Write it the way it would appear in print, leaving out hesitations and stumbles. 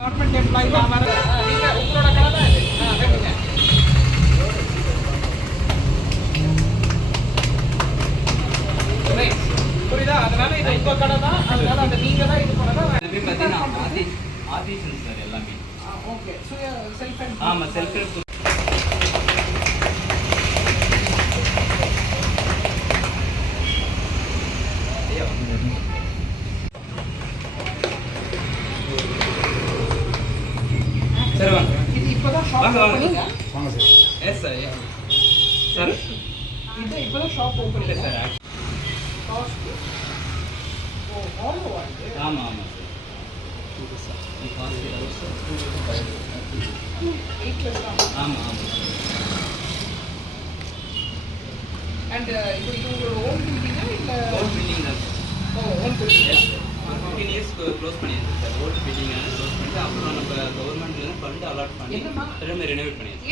Government employee நான் வர நீங்க உங்களோட கடை தான் இது கட்டுங்க. புரியுதா? அதனால இது உங்க கடை தான், அதனால அந்த நீங்க தான் இது பண்ணலாம். இதுவே பார்த்தீங்கன்னா ஆர்டிசன் சார் எல்லாமே. ஓகே, சுய செல்ஃப் ஹெல்ப். ஆமாம், செல்ஃப் ஹெல்ப். சரி வாங்க. இது இப்போதான் ஷாப் வாங்க, வாங்க. ஓப்பனிங்க. வாங்க சார். Yes sir. சார் இது இப்போதான் ஷாப் ஓப்பனிங் இல்லை சார். காஸ்ட் ஓ ஆல்ரோ வாங்க. ஆமாம் ஆமாம் சார். இது காஸ்ட் எவ்வளோ சார்? 8 தான். ஆமாம் ஆமாம். அண்ட் இப்போ இது உங்களோட ஓன் பில்டிங்கா இல்லை? ஓல்ட் பில்டிங் தான் sir. Oh own building. Yes sir. 15 years close பண்ணியாச்சு சார். ஓல்ட் பில்டிங் க்ளோஸ் பண்ணிட்டு அப்புறம் நம்ம கவர்மெண்ட்லேருந்து ஃபண்ட் அலாட் பண்ணி என்னம்மா? திரும்ப ரெனோவேட் பண்ணியாச்சு.